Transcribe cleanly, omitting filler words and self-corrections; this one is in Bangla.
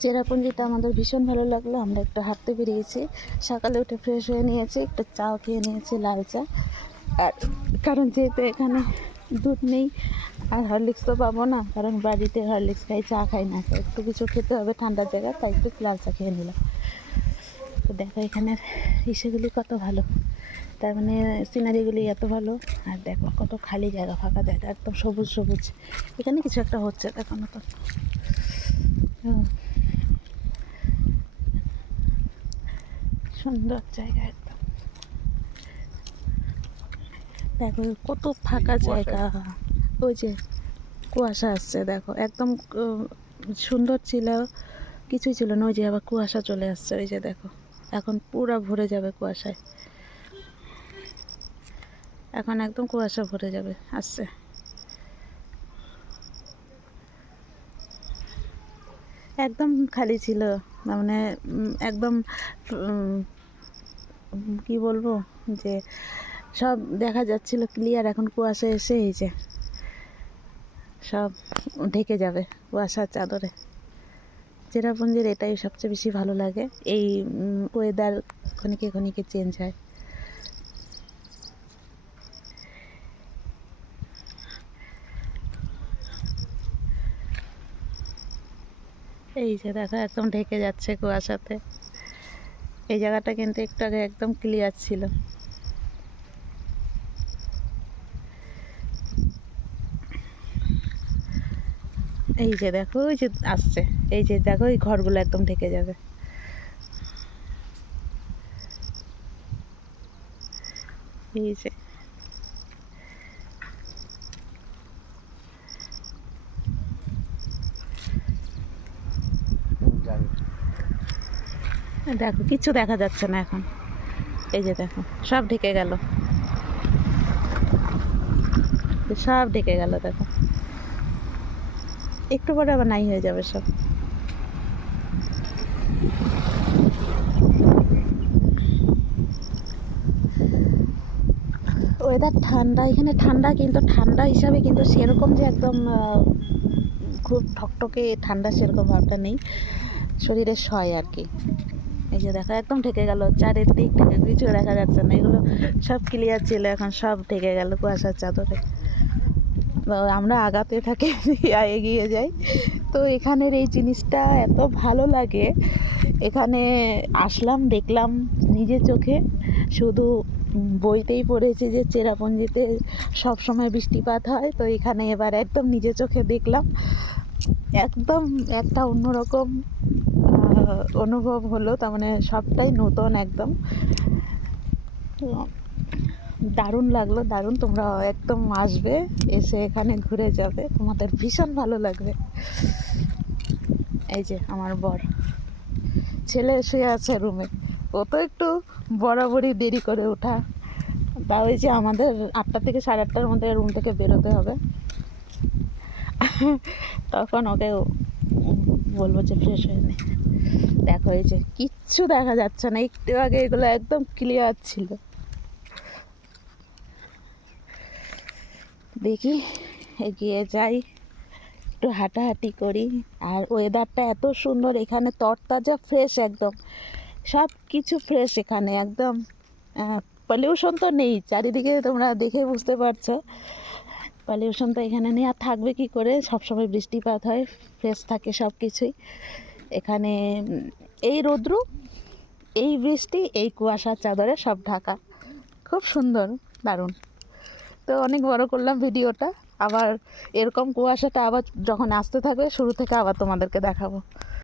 চেরাপুঞ্জিটা আমাদের ভীষণ ভালো লাগলো। আমরা একটু হাঁটতে বেরিয়েছি, সকালে উঠে ফ্রেশ হয়ে নিয়েছি, একটু চাও খেয়ে নিয়েছি, লাল চা। আর কারণ যেহেতু এখানে দুধ নেই আর হরলিক্স তো পাবো না, কারণ বাড়িতে হরলিক্স খাই, চা খাই না, তো একটু কিছু খেতে হবে ঠান্ডার জায়গা, তাই একটু লাল চা খেয়ে নিলাম। তো দেখো এখানের ইসেগুলি কত ভালো, তার মানে সিনারিগুলি এত ভালো। আর দেখো কত খালি জায়গা, ফাঁকা জায়গা, একদম সবুজ সবুজ। এখানে কিছু একটা হচ্ছে দেখো নতুন। সুন্দর জায়গা একদম, দেখো কত ফাঁকা জায়গা। ওই যে কুয়াশা আসছে দেখো, একদম সুন্দর ছিল, কিছুই ছিল না, ওই যে আবার কুয়াশা চলে আসছে, ওই যে দেখো এখন পুরো ভরে যাবে কুয়াশায়, এখন একদম কুয়াশা ভরে যাবে আসছে। একদম খালি ছিল, মানে একদম কি বলবো, যে সব দেখা যাচ্ছিল ক্লিয়ার, এখন কুয়াশা এসে এই যে সব ঢেকে যাবে কুয়াশার চাদরে। চেরাপুঞ্জির এটাই সবচেয়ে বেশি ভালো লাগে, এই ওয়েদার ক্ষণিকে ক্ষণিকে চেঞ্জ হয়। এই যে দেখো একদম ঢেকে যাচ্ছে কুয়াশাতে। এই জায়গাটা কিন্তু একটু আগে একদম ক্লিয়ার ছিল। এই যে দেখো, ওই যে আসছে, এই যে দেখো এই ঘরগুলো একদম ঢেকে যাবে। এই যে দেখো কিচ্ছু দেখা যাচ্ছে না এখন, এই যে দেখো সব ঢেকে গেল, সব ঢেকে গেল দেখো, একটু পরে আবার নাই হয়ে যাবে সব। ওয়েদার ঠান্ডা, এখানে ঠান্ডা, কিন্তু ঠান্ডা হিসাবে কিন্তু সেরকম যে একদম খুব ঠকঠকে ঠান্ডা সেরকম ভাবটা নেই, শরীরে সয় আর কি। এই যে দেখো একদম ঢেকে গেল, চারিদিক থেকে কিছু দেখা যাচ্ছে না, এগুলো সব ক্লিয়ার ছিল, এখন সব ঢেকে গেল কুয়াশার চাদরে। আমরা আগাতে থাকি এগিয়ে যাই। তো এখানের এই জিনিসটা এত ভালো লাগে, এখানে আসলাম, দেখলাম নিজের চোখে, শুধু বইতেই পড়েছি যে চেরাপুঞ্জিতে সব সময় বৃষ্টিপাত হয়, তো এখানে এবার একদম নিজের চোখে দেখলাম, একদম একটা অন্যরকম অনুভব হলো, তার মানে সবটাই নতুন একদম। দারুণ লাগলো, দারুণ। তোমরা একদম আসবে, এসে এখানে ঘুরে যাবে, তোমাদের ভীষণ ভালো লাগবে। এই যে আমার বর, ছেলে শুয়ে আছে রুমে, ও তো একটু বরাবরই দেরি করে ওঠা, তা ওই যে আমাদের 8টা থেকে 8:30-র মধ্যে রুম থেকে বেরোতে হবে, তখন ওকে বলবো যে ফ্রেশ হয়ে নে। দেখো এই যে কিচ্ছু দেখা যাচ্ছে না, একটু আগে এগুলো একদম ক্লিয়ার ছিল। দেখি এগিয়ে যাই, একটু হাঁটাহাঁটি করি। আর ওয়েদারটা এত সুন্দর এখানে, তরতাজা ফ্রেশ একদম, সব কিছু ফ্রেশ এখানে একদম। পলিউশন তো নেই চারিদিকে, তোমরা দেখে বুঝতে পারছো, পলিউশন তো এখানে নেই, আর থাকবে কি করে, সবসময় বৃষ্টিপাত হয়, ফ্রেশ থাকে সব কিছুই এখানে। এই রৌদ্র, এই বৃষ্টি, এই কুয়াশার চাদরে সব ঢাকা, খুব সুন্দর, দারুণ। তো অনেক বড় করলাম ভিডিওটা, আবার এরকম কুয়াশাটা আবার যখন আসতে থাকবে শুরু থেকে আবার তোমাদেরকে দেখাবো।